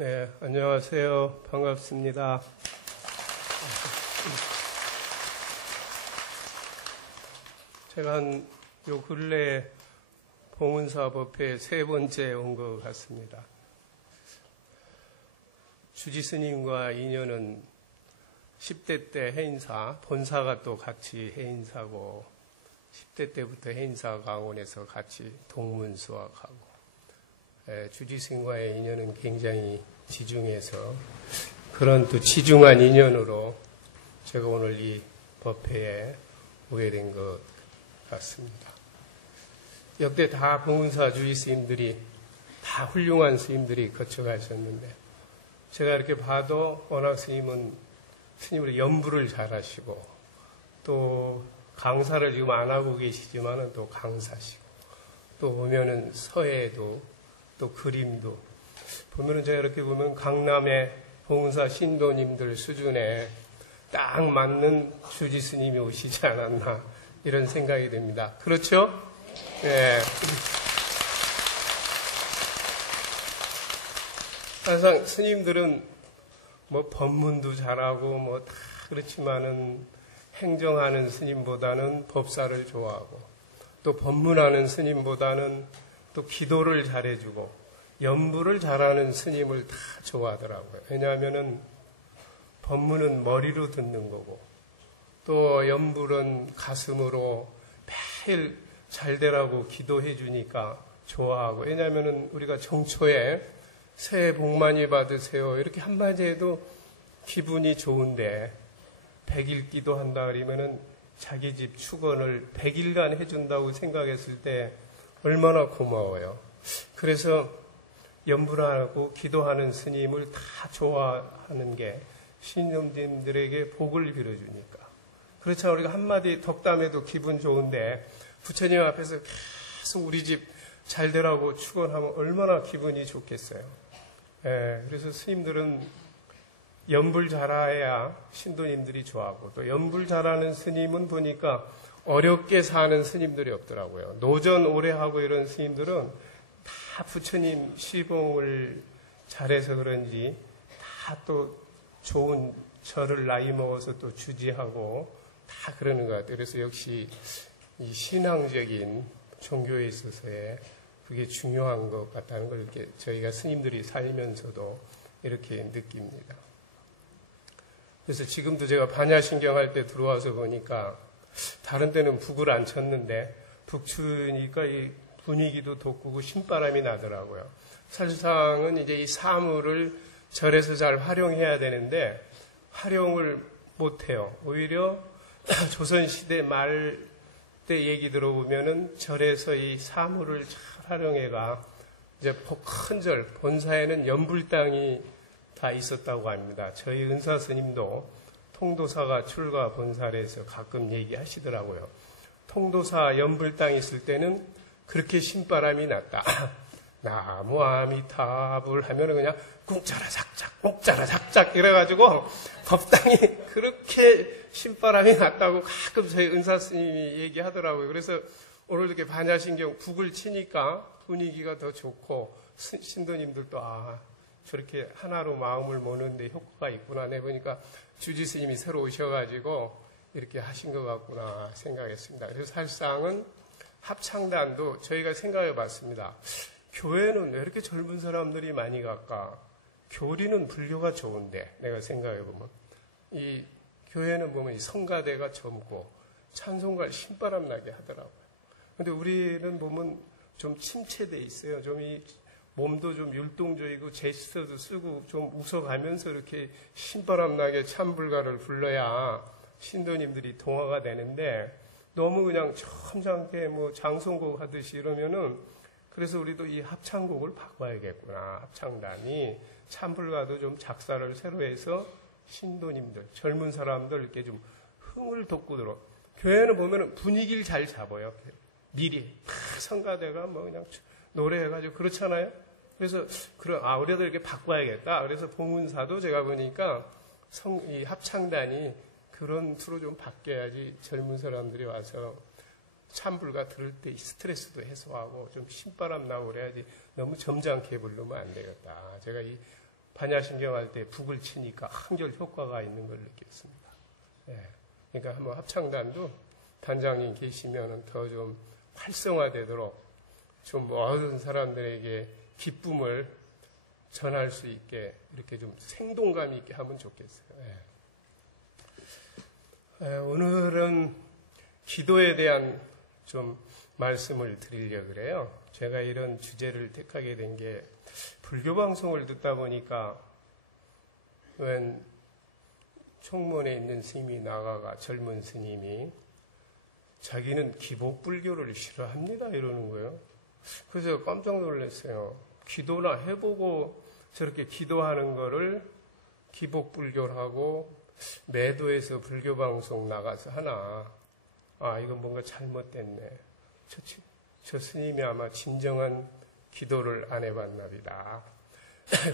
네, 안녕하세요. 반갑습니다. 제가 요 근래에 봉은사법회에 3번째 온 것 같습니다. 주지스님과 인연은 10대 때 해인사, 본사가 또 같이 해인사고 10대 때부터 해인사 강원에서 같이 동문 수학하고 주지스님과의 인연은 굉장히 지중해서 그런 또 지중한 인연으로 제가 오늘 이 법회에 오게 된 것 같습니다. 역대 다 봉은사 주지 스님들이 다 훌륭한 스님들이 거쳐가셨는데 제가 이렇게 봐도 워낙 스님은 스님으로 연부를 잘하시고 또 강사를 지금 안 하고 계시지만은 또 강사시고 또 보면은 서예도 또 그림도 보면은 제가 이렇게 보면 강남의 봉은사 신도님들 수준에 딱 맞는 주지 스님이 오시지 않았나 이런 생각이 듭니다. 그렇죠? 네. 항상 스님들은 뭐 법문도 잘하고 뭐 다 그렇지만은 행정하는 스님보다는 법사를 좋아하고 또 법문하는 스님보다는 또 기도를 잘해주고 연부를 잘하는 스님을 다 좋아하더라고요. 왜냐하면은 법문은 머리로 듣는 거고 또 연부는 가슴으로 매일 잘 되라고 기도해 주니까 좋아하고 왜냐하면은 우리가 정초에 새해 복 많이 받으세요 이렇게 한마디 해도 기분이 좋은데 100일 기도한다 그러면은 자기 집 축원을 100일간 해준다고 생각했을 때 얼마나 고마워요. 그래서 연불하고 기도하는 스님을 다 좋아하는 게 신령님들에게 복을 빌어주니까. 그렇죠. 우리가 한마디 덕담해도 기분 좋은데 부처님 앞에서 계속 우리 집 잘 되라고 축원하면 얼마나 기분이 좋겠어요. 예, 그래서 스님들은 연불 잘해야 신도님들이 좋아하고 또 연불 잘하는 스님은 보니까 어렵게 사는 스님들이 없더라고요. 노전 오래 하고 이런 스님들은 다 부처님 시봉을 잘해서 그런지 다 또 좋은 절을 나이 먹어서 또 주지하고 다 그러는 것 같아요. 그래서 역시 이 신앙적인 종교에 있어서의 그게 중요한 것 같다는 걸 이렇게 저희가 스님들이 살면서도 이렇게 느낍니다. 그래서 지금도 제가 반야신경 할 때 들어와서 보니까 다른 때는 북을 안 쳤는데 북 추니까 이 분위기도 돋구고 신바람이 나더라고요. 사실상은 이제 이 사물을 절에서 잘 활용해야 되는데 활용을 못해요. 오히려 조선시대 말 때 얘기 들어보면은 절에서 이 사물을 잘 활용해가 이제 큰 절, 본사에는 연불당이 다 있었다고 합니다. 저희 은사 스님도 통도사가 출가 본사에서 가끔 얘기하시더라고요. 통도사 연불당 있을 때는 그렇게 신바람이 났다. 나무 아미타불 하면은 그냥 꿍짜라 작작, 꿍짜라 작작 이래가지고 법당이 그렇게 신바람이 났다고 가끔 저희 은사 스님이 얘기하더라고요. 그래서 오늘 이렇게 반야신경 북을 치니까 분위기가 더 좋고 신도님들도 저렇게 하나로 마음을 모는데 효과가 있구나. 내보니까 주지 스님이 새로 오셔가지고 이렇게 하신 것 같구나 생각했습니다. 그래서 사실상은 합창단도 저희가 생각해 봤습니다. 교회는 왜 이렇게 젊은 사람들이 많이 갈까? 교리는 불교가 좋은데 내가 생각해 보면 이 교회는 보면 이 성가대가 젊고 찬송가 신바람 나게 하더라고요. 근데 우리는 보면 좀 침체돼 있어요. 좀 이 몸도 좀 율동적이고 제스처도 쓰고 좀 웃어가면서 이렇게 신바람 나게 참불가를 불러야 신도님들이 동화가 되는데 너무 그냥 점잖게 뭐 장송곡 하듯이 이러면은 그래서 우리도 이 합창곡을 바꿔야겠구나. 합창단이 참불가도 좀 작사를 새로 해서 신도님들, 젊은 사람들 이렇게 좀 흥을 돋고 들어. 교회는 보면은 분위기를 잘 잡아요. 미리 탁 성가대가 뭐 그냥 노래해가지고 그렇잖아요. 그래서 우리도 이렇게 바꿔야겠다. 그래서 봉은사도 제가 보니까 이 합창단이 그런 투로 좀 바뀌어야지 젊은 사람들이 와서 참불가 들을 때 스트레스도 해소하고 좀 신바람 나고 그래야지 너무 점잖게 부르면 안 되겠다. 제가 이 반야신경 할 때 북을 치니까 한결 효과가 있는 걸 느꼈습니다. 예. 그러니까 한번 합창단도 단장님 계시면 더 좀 활성화되도록 좀 모든 사람들에게 기쁨을 전할 수 있게 이렇게 좀 생동감 있게 하면 좋겠어요. 예. 오늘은 기도에 대한 좀 말씀을 드리려고 그래요. 제가 이런 주제를 택하게 된 게 불교 방송을 듣다 보니까 웬 총문에 있는 스님이 나가가 젊은 스님이 자기는 기복불교를 싫어합니다 이러는 거예요. 그래서 깜짝 놀랐어요. 기도나 해보고 저렇게 기도하는 거를 기복불교라고 매도해서 불교 방송 나가서 하나. 이건 뭔가 잘못됐네. 저 스님이 아마 진정한 기도를 안 해봤나 보다.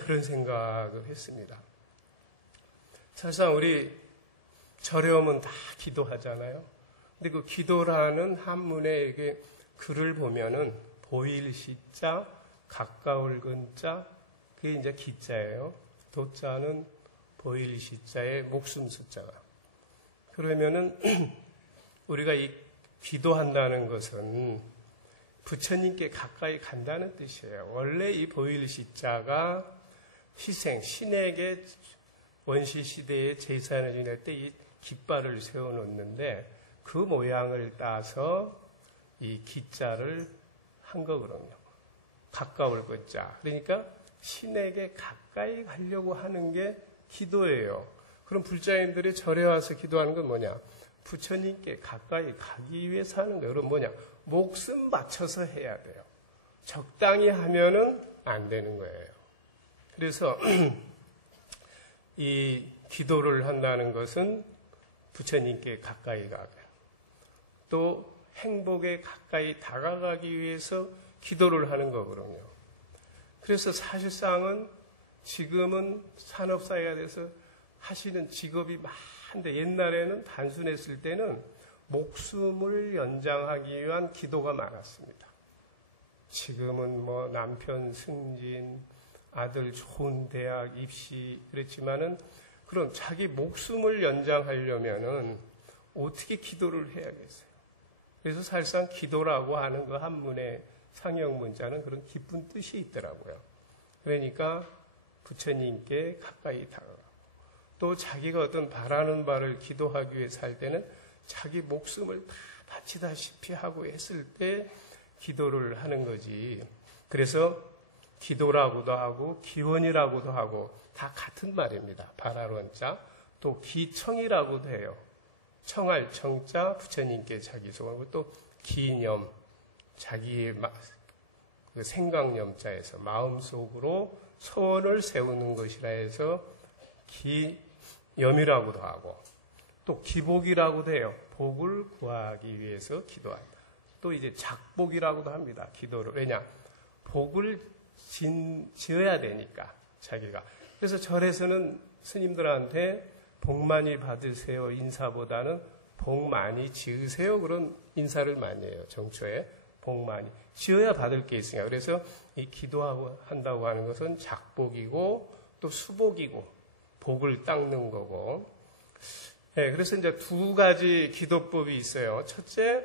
그런 생각을 했습니다. 사실상 우리 절에 오면 다 기도하잖아요. 근데 그 기도라는 한문에 이게 글을 보면은 보일 시자, 가까울 근자, 그게 이제 기자예요. 도자는 보일 시자에 목숨 숫자가. 그러면은 우리가 이 기도한다는 것은 부처님께 가까이 간다는 뜻이에요. 원래 이 보일 시자가 희생, 신에게 원시시대에 제사를 지낼 때 이 깃발을 세워놓는데 그 모양을 따서 이 기자를 한 거거든요. 가까울 것자. 그러니까 신에게 가까이 가려고 하는 게 기도예요. 그럼 불자인들이 절에 와서 기도하는 건 뭐냐? 부처님께 가까이 가기 위해서 하는 거예요. 그럼 뭐냐? 목숨 바쳐서 해야 돼요. 적당히 하면은 안 되는 거예요. 그래서 이 기도를 한다는 것은 부처님께 가까이 가고 또 행복에 가까이 다가가기 위해서 기도를 하는 거거든요. 그래서 사실상은 지금은 산업사회가 돼서 하시는 직업이 많은데 옛날에는 단순했을 때는 목숨을 연장하기 위한 기도가 많았습니다. 지금은 뭐 남편 승진, 아들 좋은 대학 입시 그랬지만은 그럼 자기 목숨을 연장하려면은 어떻게 기도를 해야겠어요? 그래서 사실상 기도라고 하는 거 한문의 상형 문자는 그런 깊은 뜻이 있더라고요. 그러니까 부처님께 가까이 다가가고 또 자기가 어떤 바라는 바를 기도하기 위해서 할 때는 자기 목숨을 다 바치다시피 하고 했을 때 기도를 하는 거지. 그래서 기도라고도 하고 기원이라고도 하고 다 같은 말입니다. 바라론자 또 기청이라고도 해요. 청할 청자 부처님께 자기 소원을 또 기념 자기의 그 생각념자에서 마음속으로 소원을 세우는 것이라 해서 기염이라고도 하고 또 기복이라고도 해요. 복을 구하기 위해서 기도한다. 또 이제 작복이라고도 합니다. 기도를. 왜냐? 복을 지어야 되니까 자기가. 그래서 절에서는 스님들한테 복 많이 받으세요 인사보다는 복 많이 지으세요 그런 인사를 많이 해요. 정초에 복 많이 지어야 받을 게 있으니까. 그래서 이 기도하고 한다고 하는 것은 작복이고 또 수복이고 복을 닦는 거고. 네, 그래서 이제 두 가지 기도법이 있어요. 첫째,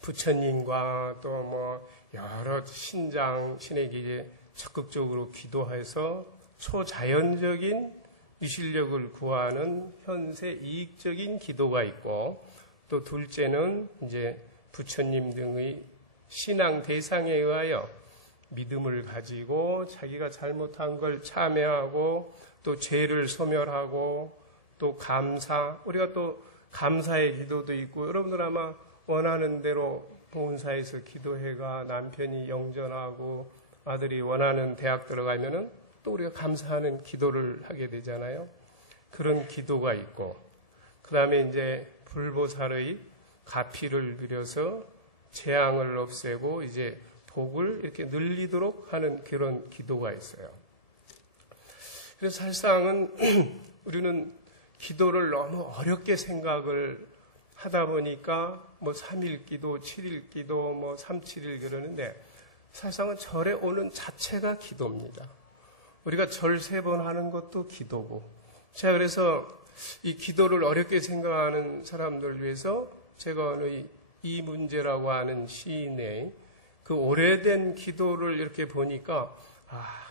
부처님과 또 뭐 여러 신에게 적극적으로 기도해서 초자연적인 유실력을 구하는 현세 이익적인 기도가 있고, 또 둘째는 이제 부처님 등의 신앙 대상에 의하여 믿음을 가지고 자기가 잘못한 걸 참회하고 또 죄를 소멸하고 또 감사, 우리가 또 감사의 기도도 있고, 여러분들 아마 원하는 대로 보훈사에서 기도해가 남편이 영전하고 아들이 원하는 대학 들어가면은 또 우리가 감사하는 기도를 하게 되잖아요. 그런 기도가 있고, 그 다음에 이제 불보살의 가피를 누려서 재앙을 없애고 이제 복을 이렇게 늘리도록 하는 그런 기도가 있어요. 그래서 사실상은 우리는 기도를 너무 어렵게 생각을 하다 보니까 뭐 3일 기도, 7일 기도, 뭐 3, 7일 그러는데 사실상은 절에 오는 자체가 기도입니다. 우리가 절 3번 하는 것도 기도고. 제가 그래서 이 기도를 어렵게 생각하는 사람들을 위해서 제가 어느 이문제라고 하는 시인의 그 오래된 기도를 이렇게 보니까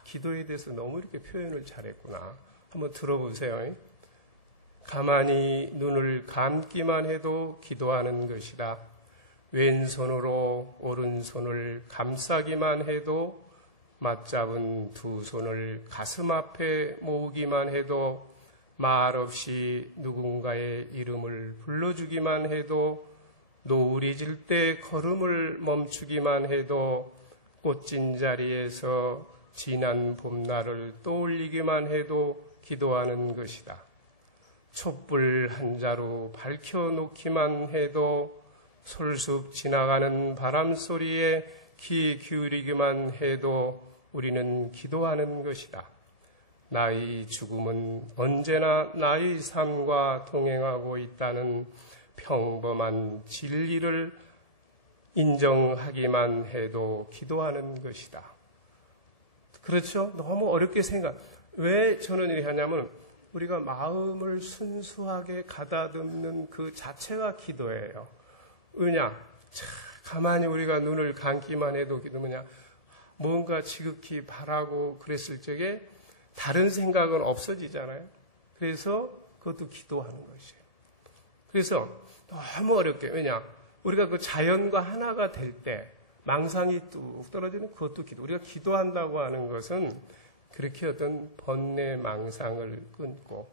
기도에 대해서 너무 이렇게 표현을 잘했구나. 한번 들어보세요. 가만히 눈을 감기만 해도 기도하는 것이다. 왼손으로 오른손을 감싸기만 해도, 맞잡은 2손을 가슴 앞에 모으기만 해도, 말없이 누군가의 이름을 불러주기만 해도, 노을이 질 때 걸음을 멈추기만 해도, 꽃진 자리에서 지난 봄날을 떠올리기만 해도 기도하는 것이다. 촛불 한 자루 밝혀놓기만 해도, 솔솔 지나가는 바람 소리에 귀 기울이기만 해도 우리는 기도하는 것이다. 나의 죽음은 언제나 나의 삶과 동행하고 있다는 평범한 진리를 인정하기만 해도 기도하는 것이다. 그렇죠? 너무 어렵게 왜 저는 이렇게 하냐면, 우리가 마음을 순수하게 가다듬는 그 자체가 기도예요. 왜냐? 가만히 우리가 눈을 감기만 해도 기도냐? 뭔가 지극히 바라고 그랬을 적에 다른 생각은 없어지잖아요. 그래서 그것도 기도하는 것이에요. 그래서 너무 어렵게, 왜냐? 우리가 그 자연과 하나가 될 때 망상이 뚝 떨어지는 그것도 기도. 우리가 기도한다고 하는 것은 그렇게 어떤 번뇌 망상을 끊고,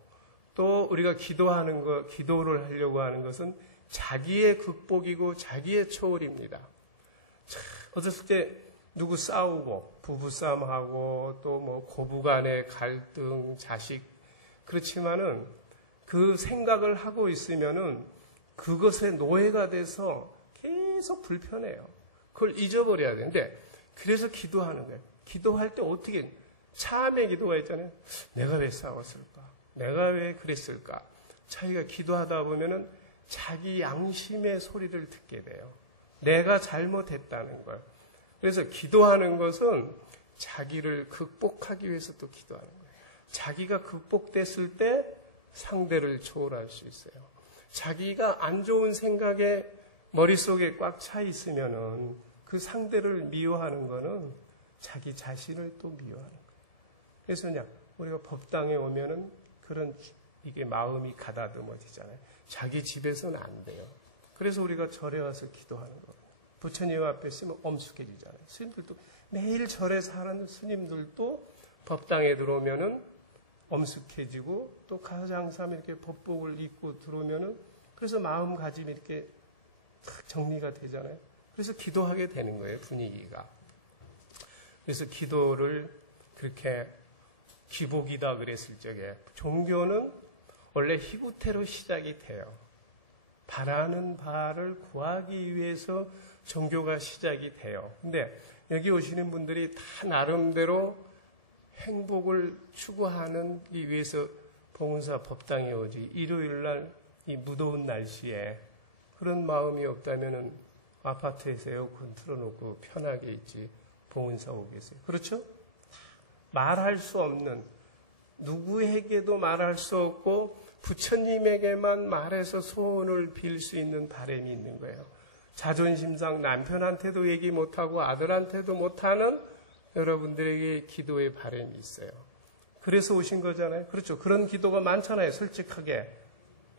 또 우리가 기도를 하려고 하는 것은 자기의 극복이고 자기의 초월입니다. 어렸을 때 누구 싸우고, 부부싸움하고, 또 뭐 고부간의 갈등, 자식, 그렇지만은 그 생각을 하고 있으면은 그것에 노예가 돼서 계속 불편해요. 그걸 잊어버려야 되는데, 그래서 기도하는 거예요. 기도할 때 어떻게, 참의 기도가 있잖아요. 내가 왜 싸웠을까? 내가 왜 그랬을까? 자기가 기도하다 보면은 자기 양심의 소리를 듣게 돼요. 내가 잘못했다는 걸. 그래서 기도하는 것은 자기를 극복하기 위해서 또 기도하는 거예요. 자기가 극복됐을 때 상대를 초월할 수 있어요. 자기가 안 좋은 생각에 머릿속에 꽉 차 있으면은 그 상대를 미워하는 거는 자기 자신을 또 미워하는 거예요. 그래서 우리가 법당에 오면은 이게 마음이 가다듬어지잖아요. 자기 집에서는 안 돼요. 그래서 우리가 절에 와서 기도하는 거예요. 부처님 앞에 있으면 엄숙해지잖아요. 스님들도 매일 절에 사는 스님들도 법당에 들어오면은 엄숙해지고, 또 가장삼 이렇게 법복을 입고 들어오면은, 그래서 마음가짐이 이렇게 탁 정리가 되잖아요. 그래서 기도하게 되는 거예요, 분위기가. 그래서 기도를 그렇게 기복이다 그랬을 적에, 종교는 원래 희구태로 시작이 돼요. 바라는 바를 구하기 위해서 종교가 시작이 돼요. 근데 여기 오시는 분들이 다 나름대로 행복을 추구하는 이 위해서 봉은사 법당에 오지, 일요일 날 이 무더운 날씨에 그런 마음이 없다면은 아파트에서 에어컨 틀어놓고 편하게 있지 봉은사 오겠어요. 그렇죠? 말할 수 없는, 누구에게도 말할 수 없고 부처님에게만 말해서 소원을 빌 수 있는 바람이 있는 거예요. 자존심상 남편한테도 얘기 못하고 아들한테도 못하는 여러분들에게 기도의 바람이 있어요. 그래서 오신 거잖아요. 그렇죠. 그런 기도가 많잖아요. 솔직하게.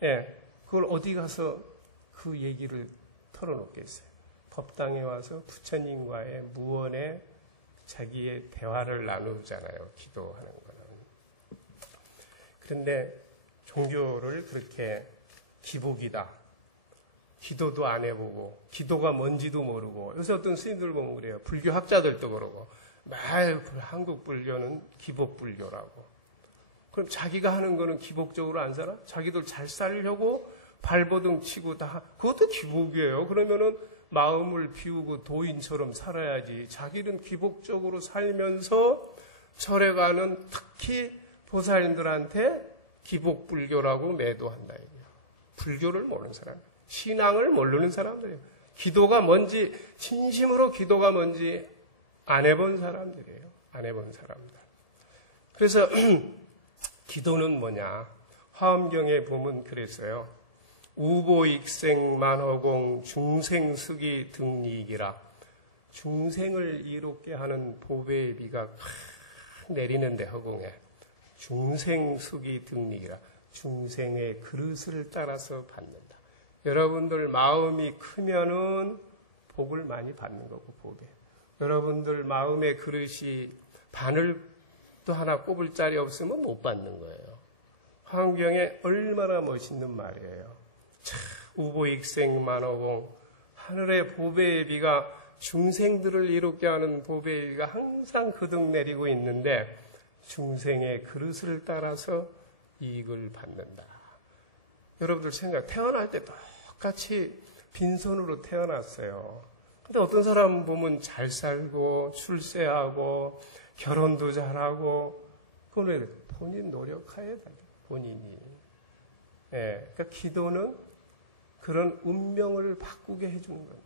예, 그걸 어디 가서 그 얘기를 털어놓겠어요. 법당에 와서 부처님과의 무언의 자기의 대화를 나누잖아요. 기도하는 거는. 그런데 종교를 그렇게 기복이다. 기도도 안 해보고, 기도가 뭔지도 모르고, 요새 어떤 스님들 보면 그래요. 불교 학자들도 그러고, 한국 불교는 기복 불교라고. 그럼 자기가 하는 거는 기복적으로 안 살아? 자기들 잘 살려고 발버둥 치고 다, 그것도 기복이에요. 그러면은 마음을 비우고 도인처럼 살아야지. 자기는 기복적으로 살면서 절에 가는 특히 보살님들한테 기복 불교라고 매도한다. 불교를 모르는 사람, 신앙을 모르는 사람들이에요. 기도가 뭔지, 진심으로 기도가 뭔지 안 해본 사람들이에요. 안 해본 사람들. 그래서 기도는 뭐냐? 화엄경에 보면 그랬어요. 우보익생만허공 중생수기 등리익이라. 중생을 이롭게 하는 보배의 비가 내리는데 허공에 중생수기 등리익이라. 중생의 그릇을 따라서 받는다. 여러분들 마음이 크면은 복을 많이 받는 거고, 보배. 여러분들 마음의 그릇이 바늘도 하나 꼽을 자리 없으면 못 받는 거예요. 화엄경에 얼마나 멋있는 말이에요. 우보익생만허공, 하늘의 보배의 비가 중생들을 이롭게 하는 보배의 비가 항상 그득 내리고 있는데 중생의 그릇을 따라서 이익을 받는다. 여러분들 생각, 태어날 때 똑같이 빈손으로 태어났어요. 근데 어떤 사람 보면 잘 살고 출세하고 결혼도 잘하고, 그건 왜 본인 노력해야 돼, 본인이. 예, 그러니까 기도는 그런 운명을 바꾸게 해주는 겁니다.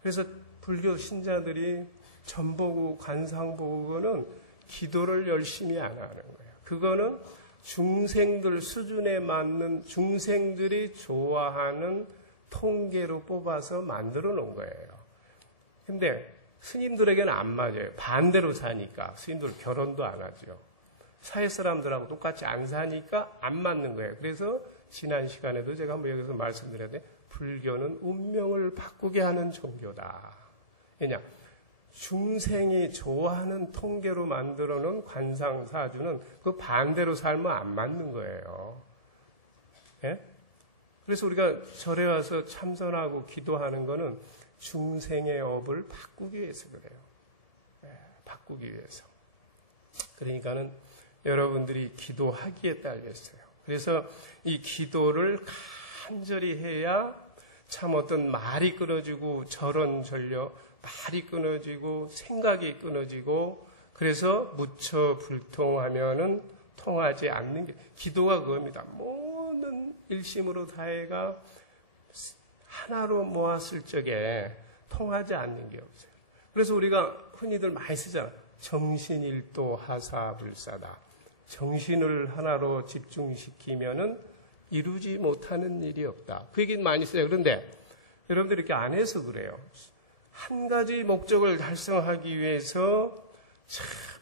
그래서 불교 신자들이 전보고 관상보고 그거는 기도를 열심히 안 하는 거예요. 그거는 중생들 수준에 맞는, 중생들이 좋아하는 통계로 뽑아서 만들어 놓은 거예요. 근데 스님들에게는 안 맞아요. 반대로 사니까. 스님들 결혼도 안 하죠. 사회 사람들하고 똑같이 안 사니까 안 맞는 거예요. 그래서 지난 시간에도 제가 한번 여기서 말씀드렸는데, 불교는 운명을 바꾸게 하는 종교다. 왜냐? 중생이 좋아하는 통계로 만들어 놓은 관상사주는 그 반대로 살면 안 맞는 거예요. 예? 그래서 우리가 절에 와서 참선하고 기도하는 거는 중생의 업을 바꾸기 위해서 그래요. 예, 바꾸기 위해서. 그러니까는 여러분들이 기도하기에 딸렸어요. 그래서 이 기도를 간절히 해야 참 어떤 말이 끊어지고 절언절려, 말이 끊어지고 생각이 끊어지고, 그래서 무처 불통하면은 통하지 않는 게 기도가 그겁니다. 모든 일심으로 다해가 하나로 모았을 적에 통하지 않는 게 없어요. 그래서 우리가 흔히들 많이 쓰잖아. 정신일도 하사불사다. 정신을 하나로 집중시키면은 이루지 못하는 일이 없다. 그 얘기는 많이 써요. 그런데 여러분들이 이렇게 안 해서 그래요. 한 가지 목적을 달성하기 위해서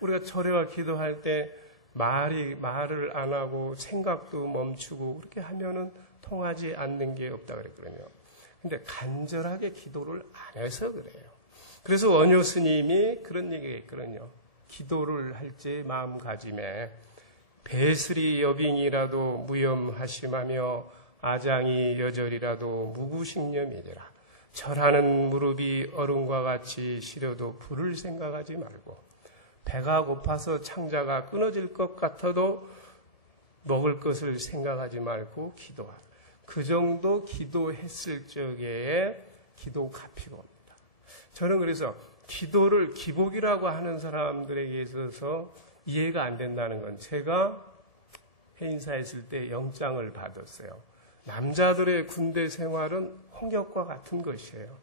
우리가 절에와 기도할 때 말을 안 하고 생각도 멈추고 그렇게 하면은 통하지 않는 게 없다 그랬거든요. 근데 간절하게 기도를 안 해서 그래요. 그래서 원효 스님이 그런 얘기가 있거든요. 기도를 할 때 마음가짐에 배슬이 여빙이라도 무염하심하며 아장이 여절이라도 무구식념이니라. 절하는 무릎이 얼음과 같이 시려도 불을 생각하지 말고, 배가 고파서 창자가 끊어질 것 같아도 먹을 것을 생각하지 말고 기도하라. 그 정도 기도했을 적에 기도 갚이가 옵니다. 저는 그래서 기도를 기복이라고 하는 사람들에게 있어서 이해가 안 된다는 건, 제가 해인사에 있을 때 영장을 받았어요. 남자들의 군대 생활은 홍역과 같은 것이에요.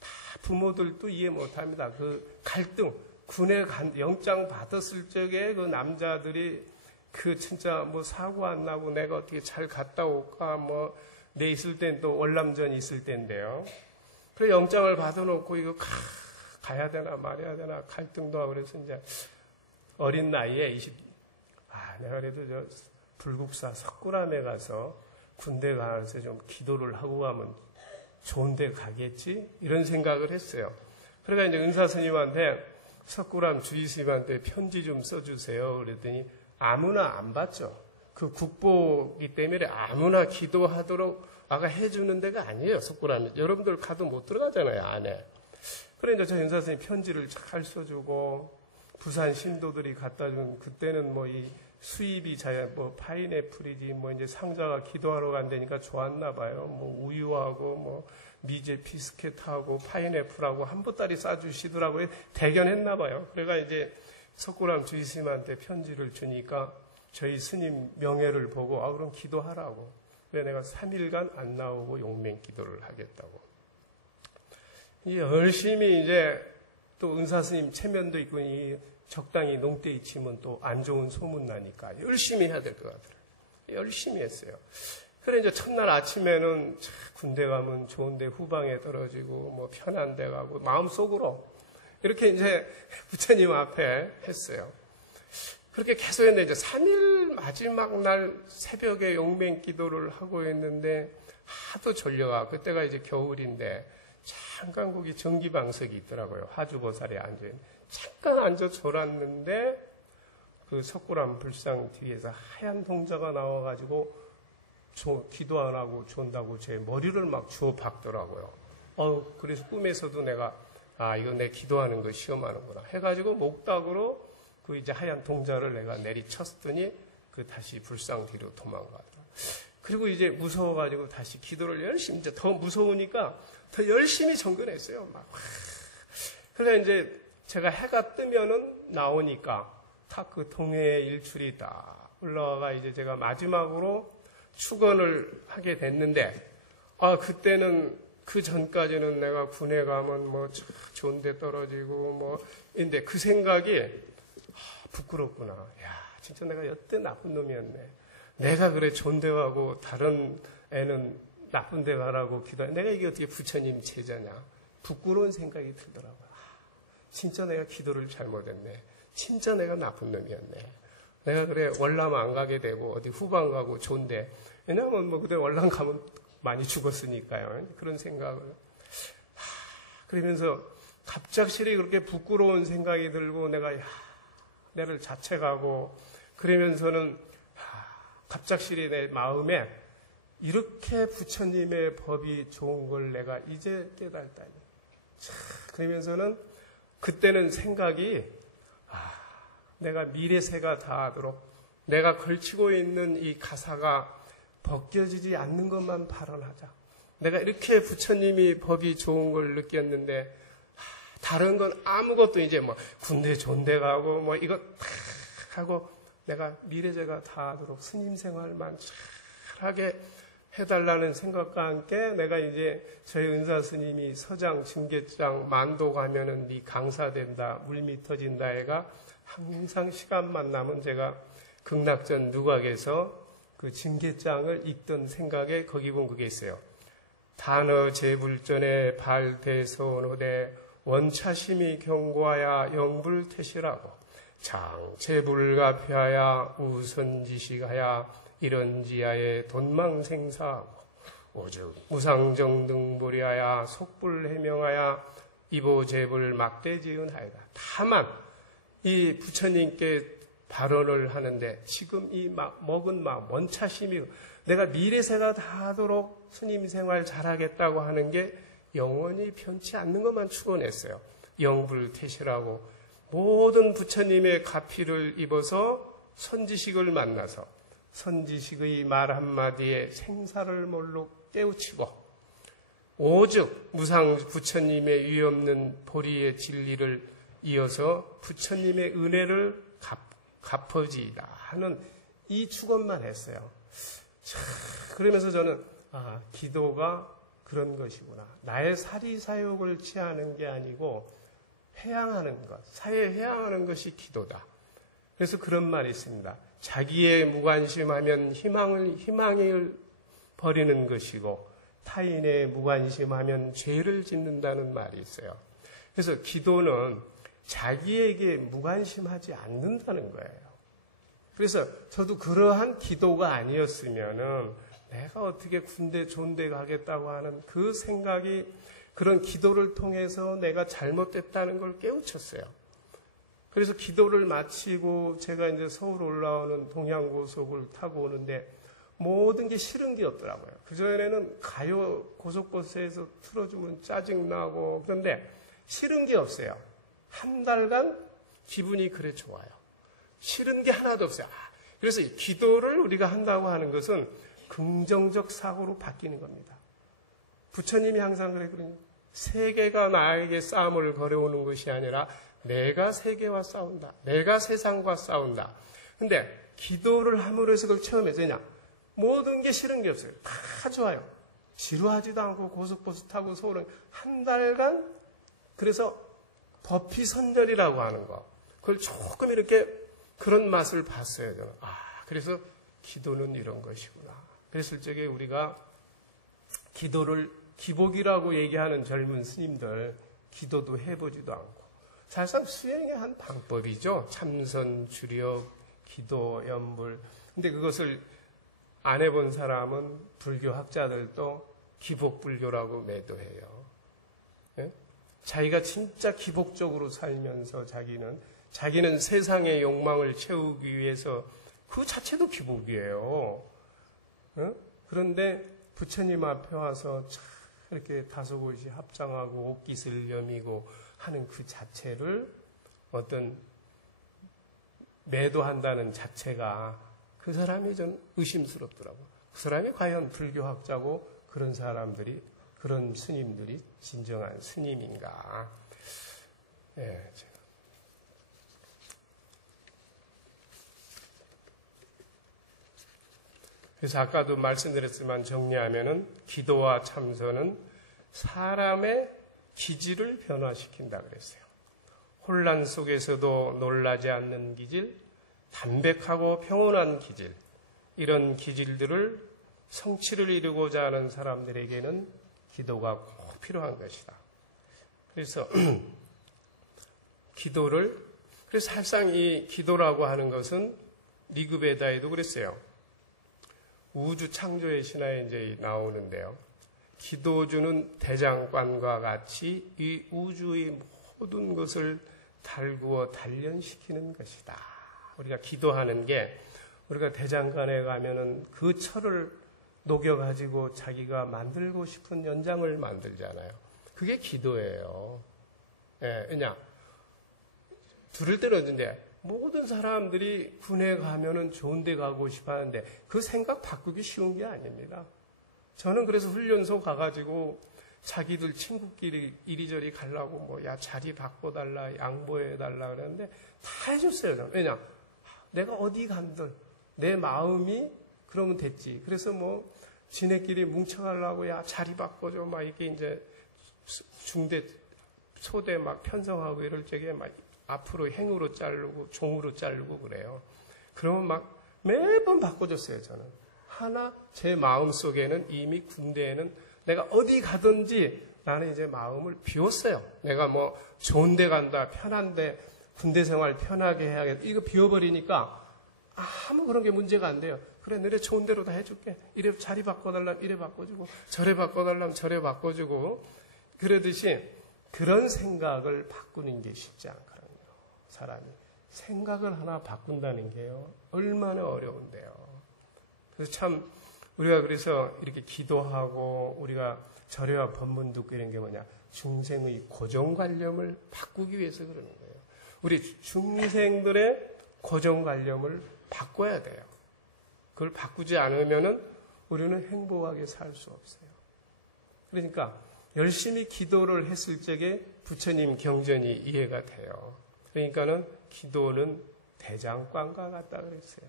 다 부모들도 이해 못합니다. 그 갈등, 군에 영장 받았을 적에 그 남자들이 그 진짜 뭐 사고 안 나고 내가 어떻게 잘 갔다 올까, 뭐 내 있을 땐 또 월남전 있을 때인데요. 그래 영장을 받아놓고 이거 가야 되나 말해야 되나 갈등도 하고, 그래서 이제 어린 나이에 내가 그래도 저 불국사 석굴암에 가서 군대 가서 좀 기도를 하고 가면 좋은 데 가겠지? 이런 생각을 했어요. 그러니까 이제 은사 스님한테 석굴암 주의 스님한테 편지 좀 써주세요. 그랬더니 아무나 안 받죠. 그 국보이기 때문에 아무나 기도하도록 아까 해주는 데가 아니에요. 석굴암. 여러분들 가도 못 들어가잖아요, 안에. 그래 이제 저 은사 스님 편지를 잘 써주고, 부산 신도들이 갖다 준, 그때는 뭐 이 수입이 뭐 파인애플이지, 뭐 이제 상자가 기도하러 간다니까 좋았나 봐요. 뭐 우유하고 뭐 미제 비스켓하고 파인애플하고 한 보따리 싸주시더라고요. 대견했나 봐요. 그래가 이제 석굴암 주의 스님한테 편지를 주니까 저희 스님 명예를 보고 그럼 기도하라고. 그래 내가 3일간 안 나오고 용맹 기도를 하겠다고. 열심히 이제 또 은사 스님 체면도 있고 이 적당히 농대에 치면 또 안 좋은 소문 나니까 열심히 해야 될 것 같더라고요. 열심히 했어요. 그래 이제 첫날 아침에는 군대 가면 좋은데 후방에 떨어지고 뭐 편한 데 가고 마음속으로 이렇게 이제 부처님 앞에 했어요. 그렇게 계속 했는데 이제 3일 마지막 날 새벽에 용맹 기도를 하고 있는데 하도 졸려가. 그때가 이제 겨울인데 잠깐 거기 전기방석이 있더라고요. 화주보살에 앉아있는. 잠깐 앉아 졸았는데 그 석굴암 불상 뒤에서 하얀 동자가 나와가지고 기도 안 하고 존다고 제 머리를 막 주워 박더라고요. 그래서 꿈에서도 내가 이거 내 기도하는 거 시험하는구나 해가지고 목닥으로 그 이제 하얀 동자를 내가 내리쳤더니 그 다시 불상 뒤로 도망가더라고요. 그리고 이제 무서워가지고 다시 기도를 열심히, 이제 더 무서우니까 더 열심히 정근했어요. 막. 그래서 이제 제가 해가 뜨면은 나오니까 딱 그 동해의 일출이 딱 올라와가 이제 제가 마지막으로 축원을 하게 됐는데, 그때는 그 전까지는 내가 군에 가면 뭐 좋은 데 떨어지고 뭐, 근데 그 생각이 부끄럽구나. 야, 진짜 내가 여태 나쁜 놈이었네. 내가 그래 좋은 데 가고 다른 애는 나쁜 데 가라고 기도해. 내가 이게 어떻게 부처님 제자냐. 부끄러운 생각이 들더라고요. 진짜 내가 기도를 잘못했네. 진짜 내가 나쁜 놈이었네. 내가 그래 월남 안 가게 되고 어디 후방 가고 좋은데. 왜냐하면 뭐 그때 월남 가면 많이 죽었으니까요. 그런 생각을. 그러면서 갑작스레 그렇게 부끄러운 생각이 들고 내가 내를 자책하고 그러면서는 갑작스레 내 마음에 이렇게 부처님의 법이 좋은 걸 내가 이제 깨달다니. 그러면서는 그때는 생각이 내가 미래세가 다하도록 내가 걸치고 있는 이 가사가 벗겨지지 않는 것만 발언하자. 내가 이렇게 부처님이 법이 좋은 걸 느꼈는데 다른 건 아무것도 이제 뭐 군대 존대 가고 뭐 이거 다 하고 내가 미래제가 다하도록 스님 생활만 잘하게 해달라는 생각과 함께 내가 이제 저희 은사 스님이 서장, 징계장, 만도 가면은 네 강사된다, 물미 터진다 해가 항상 시간만 나면 제가 극락전 누각에서 그 징계장을 읽던 생각에 거기 보면 그게 있어요. 단어 제불전에 발대선호대 원차심이 경고하야 영불태시라고 장 제불가피하야 우선지식하야 이런지하에 돈망생사하고 오즉 무상정등보리하야 속불해명하야 이보제불 막대지은하이다. 다만 이 부처님께 발언을 하는데 지금 이 먹은 마음 원차심이 내가 미래세가 다하도록 스님 생활 잘하겠다고 하는 게 영원히 변치 않는 것만 추론했어요. 영불태시라고 모든 부처님의 가피를 입어서 선지식을 만나서 선지식의 말 한마디에 생사를 몰로 깨우치고 오즉 무상 부처님의 위없는 보리의 진리를 이어서 부처님의 은혜를 갚어지이다 하는 이 축원만 했어요. 그러면서 저는 기도가 그런 것이구나. 나의 사리사욕을 취하는 게 아니고 회양하는 것, 사회에 회양하는 것이 기도다. 그래서 그런 말이 있습니다. 자기의 무관심하면 희망을 버리는 것이고 타인의 무관심하면 죄를 짓는다는 말이 있어요. 그래서 기도는 자기에게 무관심하지 않는다는 거예요. 그래서 저도 그러한 기도가 아니었으면은 내가 어떻게 군대 존대 가겠다고 하는 그 생각이 그런 기도를 통해서 내가 잘못됐다는 걸 깨우쳤어요. 그래서 기도를 마치고 제가 이제 서울 올라오는 동양고속을 타고 오는데 모든 게 싫은 게 없더라고요. 그전에는 가요 고속버스에서 틀어주면 짜증나고 그런데 싫은 게 없어요. 한 달간 기분이 그래 좋아요. 싫은 게 하나도 없어요. 그래서 기도를 우리가 한다고 하는 것은 긍정적 사고로 바뀌는 겁니다. 부처님이 항상 그랬거든요. 세계가 나에게 싸움을 걸어오는 것이 아니라 내가 세계와 싸운다. 내가 세상과 싸운다. 근데 기도를 함으로 해서 그걸 체험해서냐? 모든 게 싫은 게 없어요. 다 좋아요. 지루하지도 않고 고속버스 타고 서울은 한 달간 그래서 법피선절이라고 하는 거. 그걸 조금 이렇게 그런 맛을 봤어요. 저는. 그래서 기도는 이런 것이구나. 그랬을 적에 우리가 기도를 기복이라고 얘기하는 젊은 스님들 기도도 해보지도 않고 사실상 수행의 한 방법이죠. 참선, 주력, 기도, 연불. 근데 그것을 안 해본 사람은 불교 학자들도 기복불교라고 매도해요. 예? 자기가 진짜 기복적으로 살면서 자기는 세상의 욕망을 채우기 위해서 그 자체도 기복이에요. 예? 그런데 부처님 앞에 와서 이렇게 다소곳이 합장하고 옷깃을 여미고 하는 그 자체를 어떤 매도한다는 자체가 그 사람이 좀 의심스럽더라고요. 그 사람이 과연 불교학자고 그런 사람들이, 그런 스님들이 진정한 스님인가. 예, 그래서 아까도 말씀드렸지만 정리하면은 기도와 참선은 사람의 기질을 변화시킨다 그랬어요. 혼란 속에서도 놀라지 않는 기질, 담백하고 평온한 기질, 이런 기질들을 성취를 이루고자 하는 사람들에게는 기도가 꼭 필요한 것이다. 그래서 그래서 사실상 이 기도라고 하는 것은 리그베다에도 그랬어요. 우주 창조의 신화에 이제 나오는데요. 기도주는 대장간과 같이 이 우주의 모든 것을 달구어 단련시키는 것이다. 우리가 기도하는 게 우리가 대장간에 가면은 그 철을 녹여가지고 자기가 만들고 싶은 연장을 만들잖아요. 그게 기도예요. 예, 그냥 들을 때는 어딘데 모든 사람들이 군에 가면은 좋은 데 가고 싶어 하는데 그 생각 바꾸기 쉬운 게 아닙니다. 저는 그래서 훈련소 가가지고 자기들 친구끼리 이리저리 가려고 야 자리 바꿔달라, 양보해달라 그랬는데 다 해줬어요. 저는. 왜냐? 내가 어디 간들 내 마음이 그러면 됐지. 그래서 지네끼리 뭉쳐가려고 자리 바꿔줘. 이게 이제 중대, 소대 편성하고 이럴 적에 앞으로 행으로 자르고 종으로 자르고 그래요. 그러면 매번 바꿔줬어요. 저는. 하나 제 마음속에는 이미 군대에는 내가 어디 가든지 나는 이제 마음을 비웠어요. 내가 좋은 데 간다, 편한데 군대 생활 편하게 해야겠다. 이거 비워버리니까 아무 그런 게 문제가 안 돼요. 그래, 너네 좋은 대로 다 해줄게. 이래 자리 바꿔달라면 이래 바꿔주고 저래 바꿔달라면 저래 바꿔주고 그러듯이 그런 생각을 바꾸는 게 쉽지 않거든요. 사람이 생각을 하나 바꾼다는 게요. 얼마나 어려운데요. 그래서 참 우리가 그래서 이렇게 기도하고 우리가 절에와 법문 듣고 이런 게 뭐냐. 중생의 고정관념을 바꾸기 위해서 그러는 거예요. 우리 중생들의 고정관념을 바꿔야 돼요. 그걸 바꾸지 않으면은 우리는 행복하게 살 수 없어요. 그러니까 열심히 기도를 했을 적에 부처님 경전이 이해가 돼요. 그러니까는 기도는 대장간과 같다 그랬어요.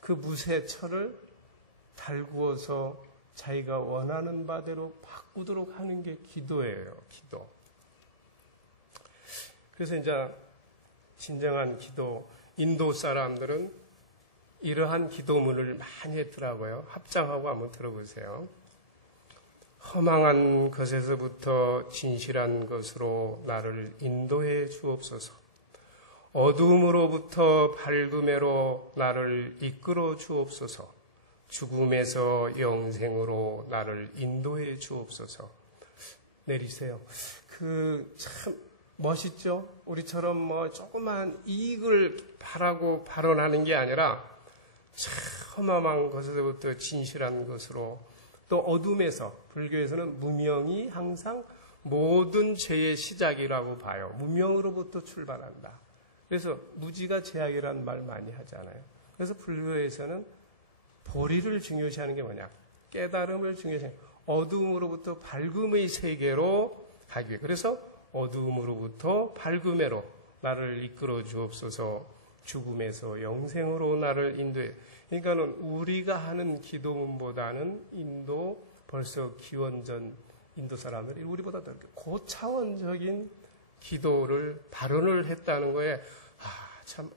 그 무쇠철을 달구어서 자기가 원하는 바대로 바꾸도록 하는 게 기도예요. 기도. 그래서 이제 진정한 기도, 인도 사람들은 이러한 기도문을 많이 했더라고요. 합장하고 한번 들어보세요. 허망한 것에서부터 진실한 것으로 나를 인도해 주옵소서. 어둠으로부터 밝음으로 나를 이끌어 주옵소서. 죽음에서 영생으로 나를 인도해 주옵소서. 내리세요. 참 멋있죠? 우리처럼 조그만 이익을 바라고 발언하는 게 아니라 참 허망한 것에서부터 진실한 것으로 또 어둠에서 불교에서는 무명이 항상 모든 죄의 시작이라고 봐요. 무명으로부터 출발한다. 그래서 무지가 제약이라는 말 많이 하잖아요. 그래서 불교에서는 보리를 중요시하는 게 뭐냐? 깨달음을 중요시하는 어둠으로부터 밝음의 세계로 가기 위해. 그래서 어둠으로부터 밝음으로 나를 이끌어 주옵소서. 죽음에서 영생으로 나를 인도해. 그러니까는 우리가 하는 기도문보다는 벌써 기원전 인도 사람들이 우리보다 더 고차원적인 기도를 발언을 했다는 거에 참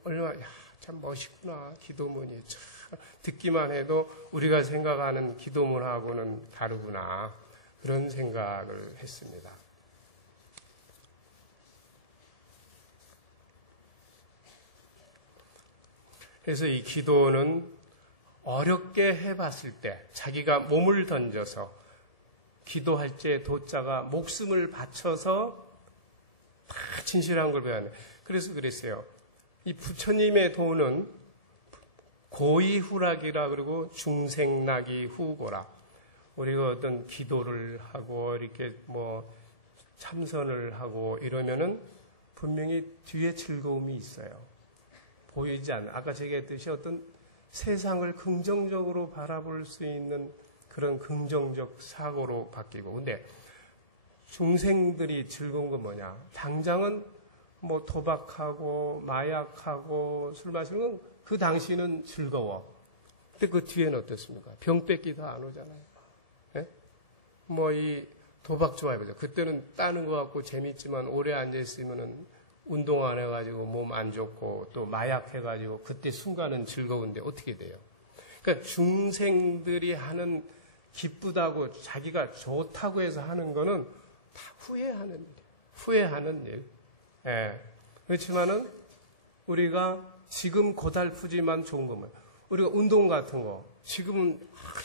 참 멋있구나. 기도문이 참 듣기만 해도 우리가 생각하는 기도문하고는 다르구나. 그런 생각을 했습니다. 그래서 이 기도는 어렵게 해봤을 때 자기가 몸을 던져서 기도할 때 도자가 목숨을 바쳐서 다 진실한 걸 배웠네. 그래서 그랬어요. 이 부처님의 도는 고이후락이라 그러고 중생락이 후고라. 우리가 어떤 기도를 하고 이렇게 참선을 하고 이러면은 분명히 뒤에 즐거움이 있어요. 보이지 않는, 아까 제가 했듯이 어떤 세상을 긍정적으로 바라볼 수 있는 그런 긍정적 사고로 바뀌고. 근데 중생들이 즐거운 건 뭐냐? 당장은 도박하고 마약하고 술 마시는 건 그 당시는 즐거워. 근데 그 뒤에는 어떻습니까? 병 뺏기 다 안 오잖아요. 네? 이 도박 좋아해보죠. 그때는 따는 것 같고 재밌지만 오래 앉아있으면은 운동 안 해가지고 몸 안 좋고 또 마약해가지고 그때 순간은 즐거운데 어떻게 돼요? 그러니까 중생들이 하는 기쁘다고 자기가 좋다고 해서 하는 거는 다 후회하는 일. 후회하는 일. 예. 그렇지만은 우리가 지금 고달프지만 좋은 거면 우리가 운동 같은 거 지금은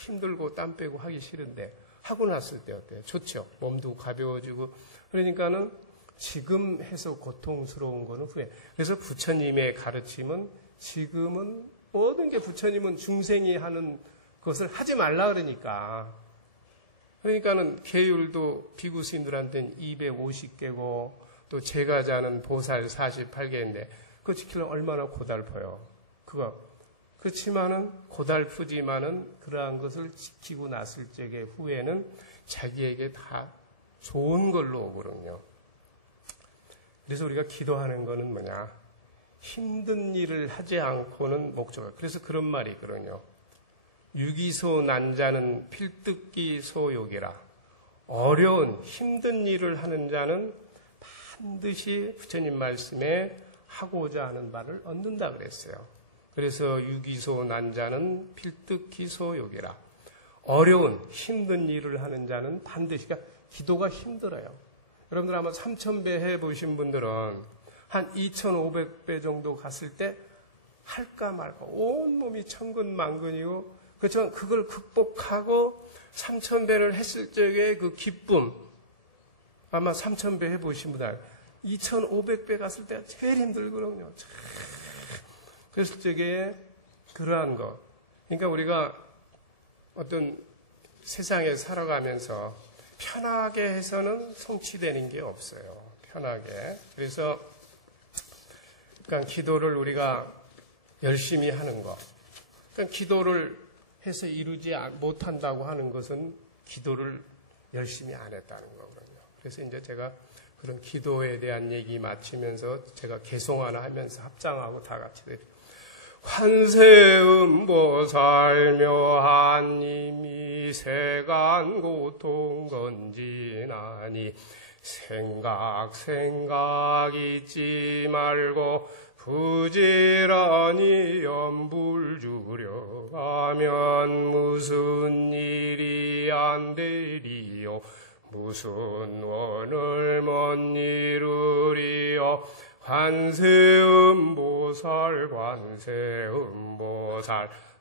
힘들고 땀 빼고 하기 싫은데 하고 났을 때 어때요? 좋죠. 몸도 가벼워지고. 그러니까는 지금 해서 고통스러운 거는 후회. 그래서 부처님의 가르침은 지금은 모든 게 부처님은 중생이 하는 것을 하지 말라 그러니까. 그러니까는 계율도 비구 스님들한테는 250개고 또 제가 자는 보살 48개인데 그거 지키려면 얼마나 고달퍼요. 그렇지만은 고달프지만은 그러한 것을 지키고 났을 적의 후회는 자기에게 다 좋은 걸로 오거든요. 그래서 우리가 기도하는 거는 뭐냐? 힘든 일을 하지 않고는 목적이에요. 그래서 그런 말이 있거든요. 유기소 난자는 필뜯기 소욕이라. 어려운 힘든 일을 하는 자는 반드시 부처님 말씀에 하고자 하는 바를 얻는다 그랬어요. 그래서 유기소 난자는 필뜯기 소욕이라. 어려운 힘든 일을 하는 자는 반드시, 그러니까 기도가 힘들어요. 여러분들 아마 3000배 해보신 분들은 한 2500배 정도 갔을 때 할까 말까 온몸이 천근만근이고, 그렇지만 그걸 극복하고 3000배를 했을 적에 그 기쁨, 아마 3000배 해보신 분들 2500배 갔을 때가 제일 힘들거든요. 그랬을 적에 그러한 것, 그러니까 우리가 어떤 세상에 살아가면서 편하게 해서는 성취되는 게 없어요. 편하게. 그래서 그러니까 기도를 우리가 열심히 하는 것. 그러니까 기도를 해서 이루지 못한다고 하는 것은 기도를 열심히 안 했다는 거거든요. 그래서 이제 제가 그런 기도에 대한 얘기 마치면서 제가 개송 하나 하면서 합장하고 다 같이 환세음보살 묘한님이 세간 고통 건지나니 생각 잊지 말고 부지런히 염불 주려가면 무슨 일이 안 되리요 무슨 원을 못 이루리요 관세음보살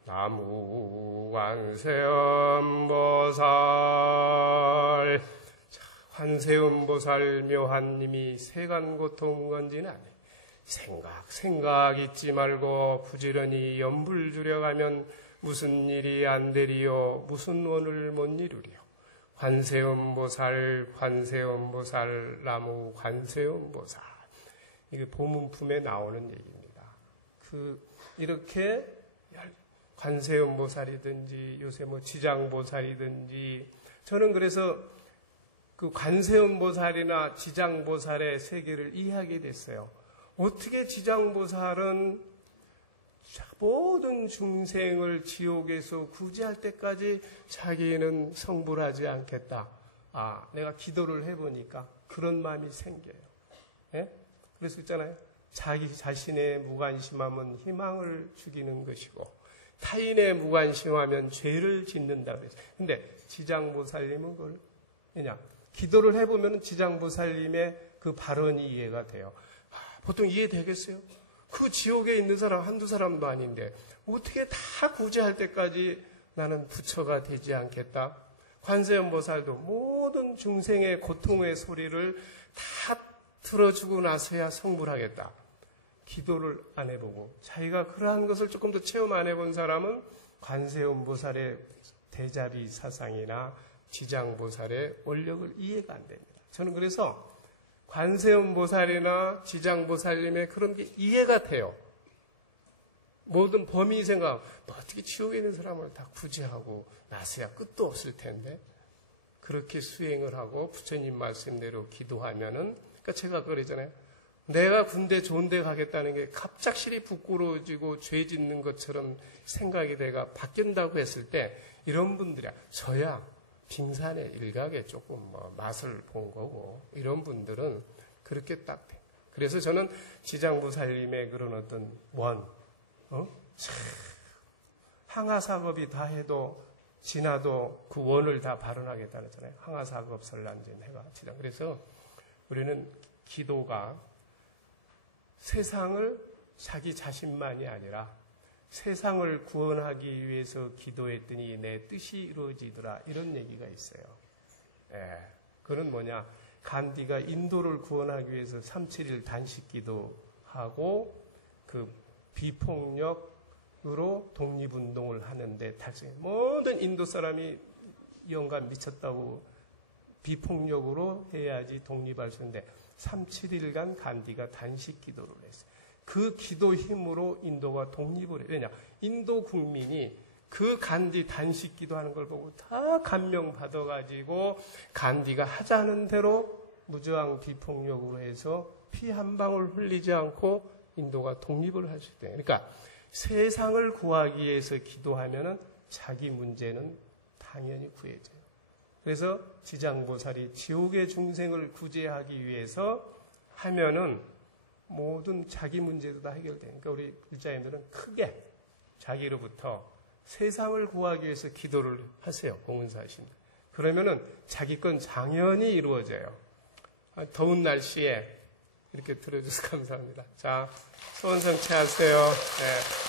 나무 관세음보살 관세음보살 묘한님이 세간고통 건지나니 생각 잊지 말고 부지런히 염불 주려가면 무슨 일이 안 되리요 무슨 원을 못 이루리요 관세음보살 나무 관세음보살. 이게 보문품에 나오는 얘기입니다. 이렇게 관세음보살이든지 요새 지장보살이든지 저는 그래서 그 관세음보살이나 지장보살의 세계를 이해하게 됐어요. 어떻게 지장보살은 모든 중생을 지옥에서 구제할 때까지 자기는 성불하지 않겠다. 내가 기도를 해보니까 그런 마음이 생겨요. 예? 그래서 있잖아요. 자기 자신의 무관심함은 희망을 죽이는 것이고 타인의 무관심하면 죄를 짓는다 그랬어요. 근데 지장보살님은 그걸 왜냐? 기도를 해보면 지장보살님의 그 발언이 이해가 돼요. 보통 이해되겠어요? 그 지옥에 있는 사람 한두 사람도 아닌데 어떻게 다 구제할 때까지 나는 부처가 되지 않겠다. 관세음보살도 모든 중생의 고통의 소리를 다 들어주고 나서야 성불하겠다. 기도를 안 해보고 자기가 그러한 것을 조금 더 체험 안 해본 사람은 관세음보살의 대자비 사상이나 지장보살의 원력을 이해가 안 됩니다. 저는 그래서 관세음보살이나 지장보살님의 그런 게 이해가 돼요. 모든 범위 생각, 어떻게 지옥에 있는 사람을 다 구제하고 나서야 끝도 없을 텐데 그렇게 수행을 하고 부처님 말씀대로 기도하면은, 그러니까 제가 그러잖아요. 내가 군대 좋은 데 가겠다는 게 갑작스레 부끄러워지고 죄 짓는 것처럼 생각이 내가 바뀐다고 했을 때 이런 분들이야. 저야 빙산의 일각에 조금 맛을 본 거고 이런 분들은 그렇게 딱 돼. 그래서 저는 지장보살님의 그런 어떤 항하사겁이 다 해도 지나도 그 원을 다 발언하겠다는 거잖아요. 항하사겁 설란전 해가 지나. 그래서 우리는 기도가 세상을 자기 자신만이 아니라 세상을 구원하기 위해서 기도했더니 내 뜻이 이루어지더라. 이런 얘기가 있어요. 예. 그건 뭐냐. 간디가 인도를 구원하기 위해서 371 단식 기도하고 그 비폭력으로 독립운동을 하는데 달성해. 모든 인도 사람이 영감 미쳤다고 비폭력으로 해야지 독립할 수 있는데 371간 간디가 단식 기도를 했어요. 그 기도 힘으로 인도가 독립을 해요. 왜냐? 인도 국민이 그 간디 단식 기도하는 걸 보고 다 감명받아가지고 간디가 하자는 대로 무저항 비폭력으로 해서 피 한 방울 흘리지 않고 인도가 독립을 할 수 있대요. 그러니까 세상을 구하기 위해서 기도하면은 자기 문제는 당연히 구해져요. 그래서 지장보살이 지옥의 중생을 구제하기 위해서 하면은 모든 자기 문제도 다 해결돼요. 그러니까 우리 일자님들은 크게 자기로부터 세상을 구하기 위해서 기도를 하세요. 공은사십니다. 그러면은 자기 건 당연히 이루어져요. 더운 날씨에 이렇게 들어주셔서 감사합니다. 자, 소원 성취하세요. 네.